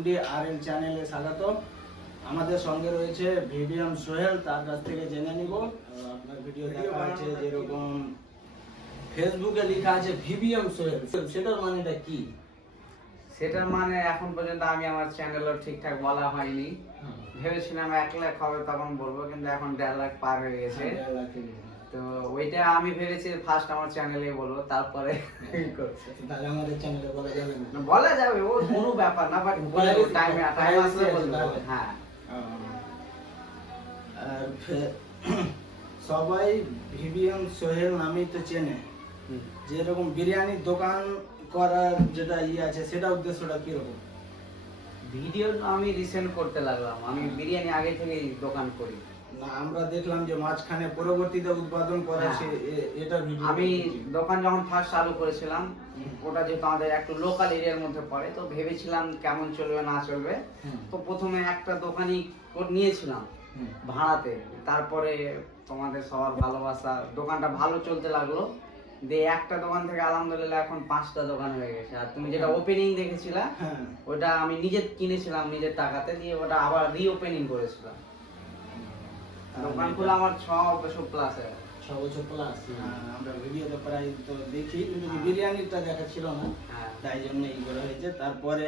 MD RL চ্যানেলে স্বাগত। আমাদের সঙ্গে রয়েছে ভিভিএম সোহেল, তার কাছ থেকে জেনে নিব। আপনার ভিডিও দেখা আছে যেরকম ফেসবুকে লেখা আছে ভিভিএম সোহেল, সেটার মানেটা কি? সেটার মানে এখন পর্যন্ত আমি আমার চ্যানেলও ঠিকঠাক বলা হয়নি। ভেবেছিলাম 1 লাখ হবে তখন বলবো, কিন্তু এখন 1.5 লাখ পার হয়ে গেছে। তো ওইটা আমি ভেবেছি ফার্স্ট আমার চ্যানেলে বলবো, তারপরে তাহলে আমাদের চ্যানেলে বলা যাবে না? বলা যাবে, ওর কোনো ব্যাপার না, বাট টাইম আসলে বলবো। হ্যাঁ, আর সবাই ভিভিএম সোহেল নামেই তো চেনে। যেরকম বিরিয়ানির দোকান করার যেটা আছে, সেটা উদ্দেশ্যটা কিরকম? ভিডিও আমি রিসেন্ট করতে লাগলাম। আমি বিরিয়ানি আগে থেকেই দোকান করি না, আমরা দেখলাম যে মাঝখানে পরবর্তীতে উৎপাদন করা এটা ভিডিও। আমি দোকান যখন ফার্স্ট চালু করেছিলাম, ওটা যেহেতু আমাদের একটু লোকাল এরিয়ার মধ্যে পড়ে, তো ভেবেছিলাম কেমন চলবে না চলবে। তো প্রথমে একটা দোকানই নিয়েছিলাম ভাড়াতে। তারপরে তোমাদের সবার ভালোবাসা, দোকানটা ভালো চলতে লাগলো। দিয়ে একটা দোকান থেকে আলহামদুলিল্লাহ এখন 5টা দোকান হয়ে গেছে। আর তুমি যেটা ওপেনিং দেখেছিলা, ওটা আমি নিজে কিনেছিলাম নিজের টাকাতে, দিয়ে ওটা আবার রিওপেনিং করেছিলাম। দোকান খোলা আমার 6 বছর প্লাস। 6 বছর প্লাস। আমরা ভিডিওতে প্রায় তো দেখি, কিন্তু বিরিয়ানিটা দেখা ছিল না, তাই জন্য এই করা হয়েছে। তারপরে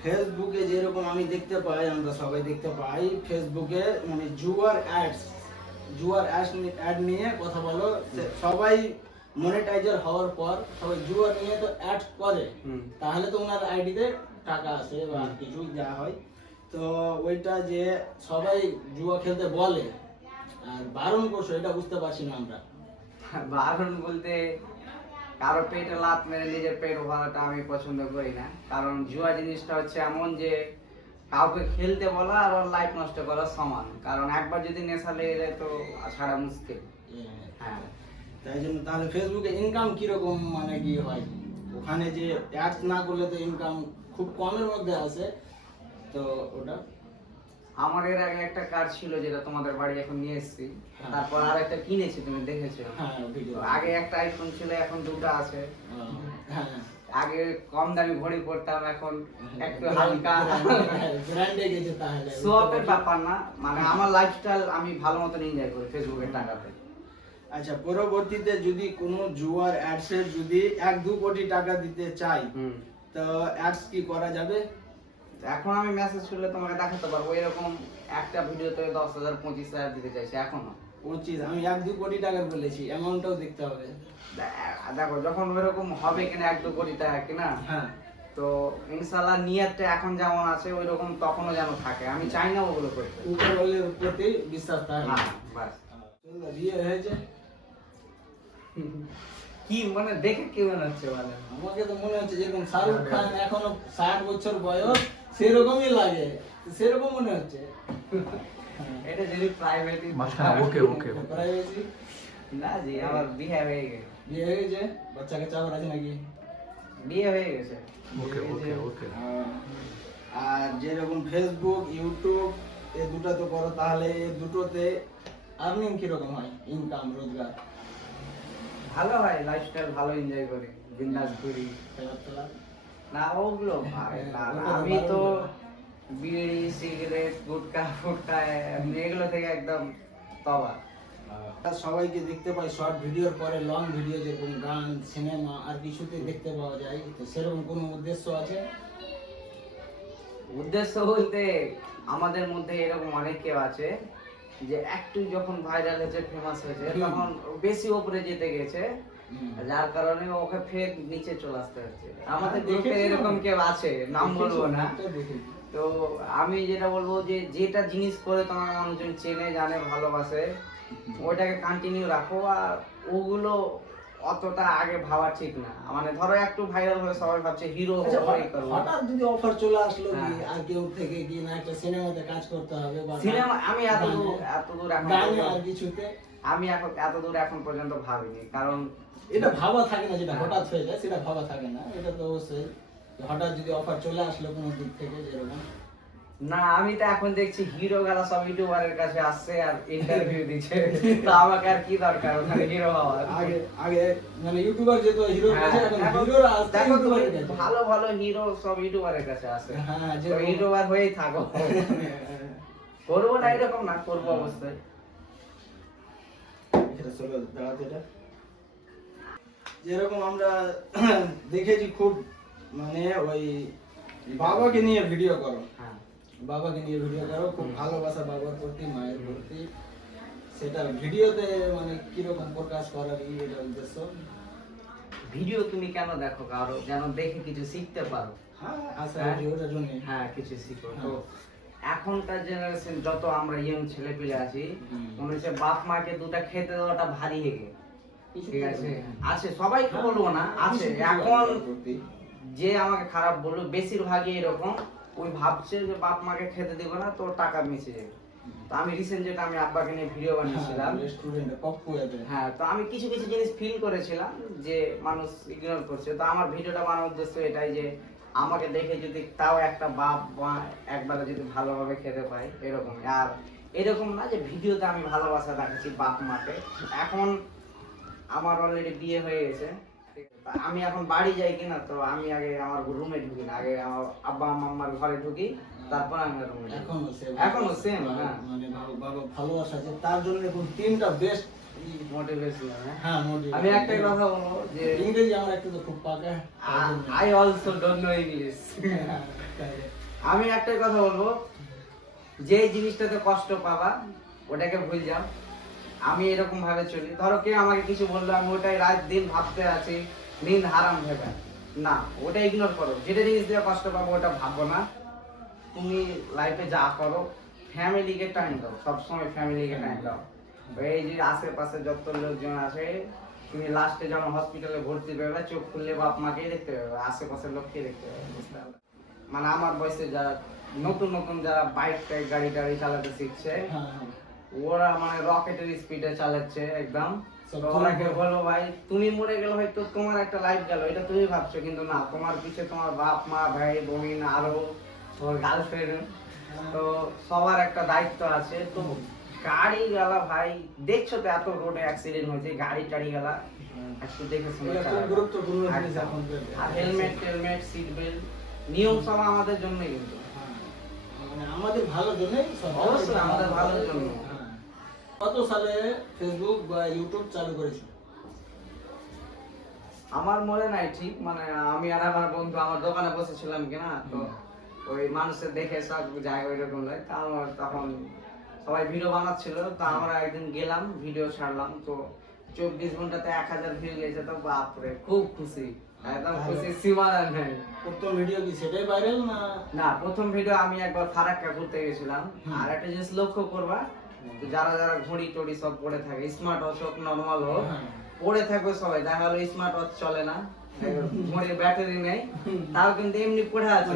ফেসবুকে যেরকম আমি দেখতে পাই, আমরা সবাই দেখতে পাই ফেসবুকে মানে জুয়ার অ্যাড নিয়ে কথা বলো। সবাই মনিটাইজার হওয়ার পর সবাই জুয়ার নিয়ে তো অ্যাড করে, তাহলে তো ওনার আইডিতে টাকা আসে বা কিছু যা হয়। তো ওইটা যে সবাই জুয়া খেলতে বলে আর বারণ করছো, এটা বুঝতে পারছি না আমরা। বারণ বলতে, কারো পেটে লাত মেরে নিজের পেট ভরাটা আমি পছন্দ করি না। কারণ জুয়া জিনিসটা হচ্ছে এমন যে কাউকে খেলতে বলা আর ওর লাইফ নষ্ট করা সমান। কারণ একবার যদি নেশা লেগে যায় তো ছাড়া মুশকিল। হ্যাঁ, তাই জন্য তাহলে ফেসবুকে ইনকাম কিরকম মানে কি হয়? ওখানে যে অ্যাডস না করলে তো ইনকাম খুব কমের মধ্যে আসে। তো ওটা আমার এর আগে একটা কার্ড ছিল যেটা তোমাদের বাড়ি এখন নিয়ে এসেছি। তারপর আর একটা কিনেছি, তুমি দেখেছো। আগে একটা আইফোন ছিল, এখন 2টা আছে। আগে কম দামি ঘড়ি পরতাম, এখন একটু হালকা ব্র্যান্ডে গেছে। তাহলে শোআপের ব্যাপার না, মানে আমার লাইফস্টাইল আমি ভালো মতন এনজয় করি ফেসবুকের টাকাতে। আচ্ছা, পরবর্তীতে যদি কোনো জুয়ার অ্যাডসের যদি 1-2 কোটি টাকা দিতে চাই, তো অ্যাডস কি করা যাবে? এখন আমি মেসেজ করলে তোমাকে দেখাতে পারবো, এরকম একটা ভিডিওতে 10,000 25,000 দিতে চাইছে এখনো। 25? আমি 1-2 কোটি টাকা বলেছি, অ্যামাউন্টটাও দেখতে হবে। দেখো, যখন ওইরকম হবে কিনা 1-2 কোটি টাকা কিনা, তো ইনশাআল্লাহ নিয়তটা এখন যেমন আছে ওই রকম তখনও যেন থাকে। আমি চাই না ওগুলো করতে। উপরওয়ালার প্রতি বিশ্বাস থাকে। বাস। বিয়ে হয়েছে? কি মানে দেখে কি মনে হচ্ছে বলে? আমাকে তো মনে হচ্ছে যেরকম শাহরুখ খান এখনো 60 বছর বয়স, সেরকমই লাগে, সেরকম মনে হচ্ছে। এটা যদি প্রাইভেটই ওকে প্রাইভেসি না জি, আমার বিয়ে হয়ে গেছে। বিয়ে হয়ে গেছে? বাচ্চা কাচ্চা আবার আছে নাকি? বিয়ে হয়ে গেছে। ওকে। আর যেরকম ফেসবুক, ইউটিউব এই দুটো তো করো, তাহলে এই দুটোতে আর্নিং কিরকম হয়? ইনকাম, রোজগার ভালো হয়, লাইফস্টাইল ভালো এনজয় করি, বিন্দাস ঘুরি। না ওগুলো আমি তো বিড়ি, সিগারেট, গুটখা ফুটকা এগুলো থেকে একদম তবা। সবাইকে দেখতে পাই শর্ট ভিডিওর পরে লং ভিডিও, যেরকম গান, সিনেমা আর কিছুতে দেখতে পাওয়া যায়। তো সেরকম কোনো উদ্দেশ্য আছে? উদ্দেশ্য বলতে আমাদের মধ্যে এরকম অনেক কেউ আছে যে একটু যখন ভাইরাল হয়েছে, ফেমাস হয়েছে, তখন বেশি উপরে যেতে গেছে, যার কারণে ওকে ফের নিচে চলে আসতে হচ্ছে। আমাদের গ্রুপে এরকম কেউ আছে, নাম বলবো না। তো আমি যেটা বলবো যে যেটা জিনিস করে তোমার মানুষজন চেনে, জানে, ভালোবাসে, ওইটাকে কন্টিনিউ রাখো। আর ওগুলো অতটা আগে ভাবা ঠিক না। মানে ধরো একটু ভাইরাল হয়ে সবাই ভাবছে হিরো হয়ে করব। হঠাৎ যদি অফার চলে আসলো কি আর কেউ থেকে কি না একটা সিনেমাতে কাজ করতে হবে বা সিনেমা, আমি এতদূর এখন গানে আর কিছুতে আমি এতদূর এখন পর্যন্ত ভাবিনি। কারণ এটা ভাবা থাকে না, যেটা হঠাৎ হয়ে যায় সেটা ভাবা থাকে না। এটা তো অবশ্যই হঠাৎ যদি অফার চলে আসলো কোনো দিক থেকে, যেরকম না আমি তো এখন দেখছি হিরো গালা সব ইউটিউবারের কাছে আসছে আর ইন্টারভিউ দিচ্ছে, তো আমাকে আর কি দরকার ওখানে হিরো হওয়ার। আগে আগে মানে ইউটিউবার যেত হিরোর কাছে, এখন হিরোরা আসছে দেখো তো ইউটিউবারের কাছে। ভালো ভালো হিরো সব ইউটিউবারের কাছে আসে। হ্যাঁ, যে তো ইউটিউবার হয়েই থাকো, করবো না এরকম না, করবো অবশ্যই। এটা চলো দাঁড়াতে এটা। যেরকম আমরা দেখেছি খুব মানে ওই বাবাকে নিয়ে ভিডিও করো, হ্যাঁ বাবাকে নিয়ে ভিডিও করো, খুব ভালোবাসা বাবার প্রতি, মায়ের প্রতি, সেটা ভিডিওতে মানে কিরকম প্রকাশ করার এটা উদ্দেশ্য। ভিডিও তুমি কেন দেখো? কারো যেন দেখে কিছু শিখতে পারো। হ্যাঁ আশা হ্যাঁ। করি ওটার জন্য। হ্যাঁ কিছু শিখো। হ্যাঁ। তো এখনকার জেনারেশন যত আমরা ইয়ং ছেলে পেলে আছি, হুম। মনে হচ্ছে বাপ মাকে দুটা খেতে দেওয়াটা ভারী হেগে। কিছু ঠিক আছে, কিছু। আছে সবাইকে হ্যাঁ, বলবো না, আছে কিছু কিছু এখন। বাবার প্রতি। যে আমাকে খারাপ বললো বেশিরভাগই এরকম, ওই ভাবছে যে বাপ মাকে খেতে দিব না তো টাকা মিশে যাবে। তো আমি রিসেন্ট যেটা আমি আব্বাকে নিয়ে ভিডিও বানিয়েছিলাম, রেস্টুরেন্টে পপ্পু এতে। হ্যাঁ, তো আমি কিছু কিছু জিনিস ফিল করেছিলাম যে মানুষ ইগনোর করছে। তো আমার ভিডিওটা বানানোর উদ্দেশ্য এটাই যে আমাকে দেখে যদি তাও একটা বাপ মা একবারে যদি ভালোভাবে খেতে পায় এরকম। আর এরকম না যে ভিডিওতে আমি ভালোবাসা দেখাচ্ছি বাপ মাকে। এখন আমার অলরেডি বিয়ে হয়ে গেছে, তা আমি এখন বাড়ি যাই কিনা, তো আমি আগে আমার রুমে ঢুকি না, আগে আমার আব্বা আম্মার ঘরে ঢুকি, তারপর আমি রুমে ঢুকি। এখনো সেম, হ্যাঁ, মানে বাবা ভালোবাসা আছে তার জন্য এখন তিনটা বেস্ট। মোটিভেশন। হ্যাঁ মোটিভ। আমি একটাই কথা বলবো যে ইংরেজি আমার একটু তো খুব পাকা। I also don't know English. আমি একটাই কথা বলবো, যে জিনিসটাতে কষ্ট পাবা ওটাকে ভুল যাও। আমি এরকম ভাবে চলি, ধরো কেউ আমাকে কিছু বললো, আমি ওটাই রাত দিন ভাবতে আছি, নিন হারাম ভেবে না, ওটা ইগনোর করো। যেটা জিনিস দিয়ে কষ্ট পাবো ওটা ভাববো না। তুমি লাইফে যা করো, ফ্যামিলিকে টাইম দাও, সবসময় ফ্যামিলিকে টাইম দাও। এই যে আশেপাশে যত লোকজন আছে, তুমি লাস্টে যখন হসপিটালে ভর্তি পাবে, চোখ খুললে বাপ মাকেই দেখতে পাবে, আশেপাশের লোককেই দেখতে পাবে, বুঝতে পারবে? মানে আমার বয়সে যারা নতুন নতুন যারা বাইক গাড়ি টাড়ি চালাতে শিখছে, ওরা মানে রকেটের স্পিডে চালাচ্ছে একদম। তো ওনাকে বলবো ভাই তুমি মরে গেলে হয়তো তোমার একটা লাইফ গেল, এটা তুমি ভাবছো, কিন্তু না, তোমার পিছে তোমার বাপ মা ভাই বোন আরো তোমার গার্লফ্রেন্ড, তো সবার একটা দায়িত্ব আছে। তো গাড়ি গালা ভাই দেখছো তো এত রোডে অ্যাক্সিডেন্ট হয়েছে, গাড়ি টাড়ি গালা একটু দেখে শুনে চালাবে। গুরুত্বপূর্ণ জিনিস এখন। আর হেলমেট টেলমেট সিট বেল্ট নিয়ম সব আমাদের জন্যই, কিন্তু মানে আমাদের ভালোর জন্যই সব। অবশ্যই আমাদের ভালোর জন্য। হ্যাঁ। কত সালে ফেসবুক বা ইউটিউব চালু করেছো? আমার মনে নাই ঠিক, মানে আমি আর আমার বন্ধু আমার দোকানে বসেছিলাম কিনা, তো ওই মানুষের দেখে সব জায়গা ওইরকম লাগে, তা আমার তখন সবাই ভিডিও বানাচ্ছিল, তো আমরা একদিন গেলাম ভিডিও ছাড়লাম, তো 24 ঘন্টাতে 1000 ভিউ গেছে। তো বাপরে খুব খুশি, একদম খুশি সীমানা নেই। প্রথম ভিডিও কি সেটাই ভাইরাল না? না, প্রথম ভিডিও আমি একবার ফারাক্কা ঘুরতে গেছিলাম। আর একটা জিনিস লক্ষ্য করবা, তো যারা যারা ঘড়ি টড়ি সব পড়ে থাকে, স্মার্ট ওয়াচ হোক নর্মাল হোক, পড়ে থাকবে সবাই, দেখা গেলো স্মার্ট ওয়াচ চলে না, ঘড়ির ব্যাটারি নেই, তাও কিন্তু এমনি পড়ে আছে,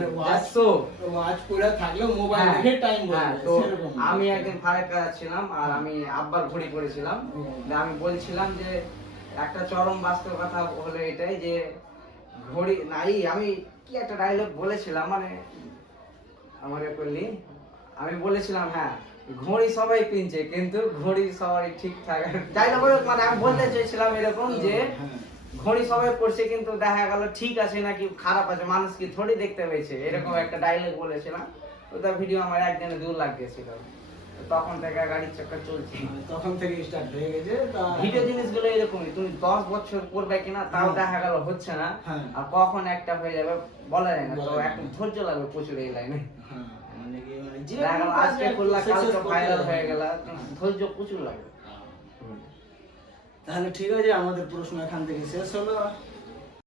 ওয়াচ পড়ে থাকলেও মোবাইল দেখে টাইম বলে। তো আমি একদিন ফারাক্কা যাচ্ছিলাম আর আমি আব্বার ঘড়ি পড়েছিলাম, আমি বলছিলাম যে একটা চরম বাস্তব কথা হলো এটাই যে ঘড়ি নাই, আমি কি একটা ডায়লগ বলেছিলাম, মানে আমার করলি আমি বলেছিলাম, হ্যাঁ ঘড়ি সবাই কিনছে কিন্তু ঘড়ি সবাই ঠিকঠাক, ডায়লগ মানে আমি বলতে চাইছিলাম এরকম যে ঘড়ি সবাই পড়ছে কিন্তু দেখা গেল ঠিক আছে নাকি খারাপ আছে, মানুষ কি থোড়ি দেখতে পেয়েছে, এরকম একটা ডায়লগ বলেছিলাম। ওটা ভিডিও আমার একদিনে 2 লাখ গেছিল, তখন থেকে গাড়ির চাকা চলছে, তখন থেকে স্টার্ট হয়ে গেছে। ভিডিও জিনিসগুলো এরকমই, তুমি 10 বছর করবে কিনা তাও দেখা গেল হচ্ছে না, আর কখন একটা হয়ে যাবে বলা যায় না, তো একটু ধৈর্য লাগবে প্রচুর এই লাইনে। আজকে করলা কালকে ভাইরাল হয়ে গেল, ধৈর্য প্রচুর লাগবে। তাহলে ঠিক আছে, আমাদের প্রশ্ন এখান থেকে শেষ হলো।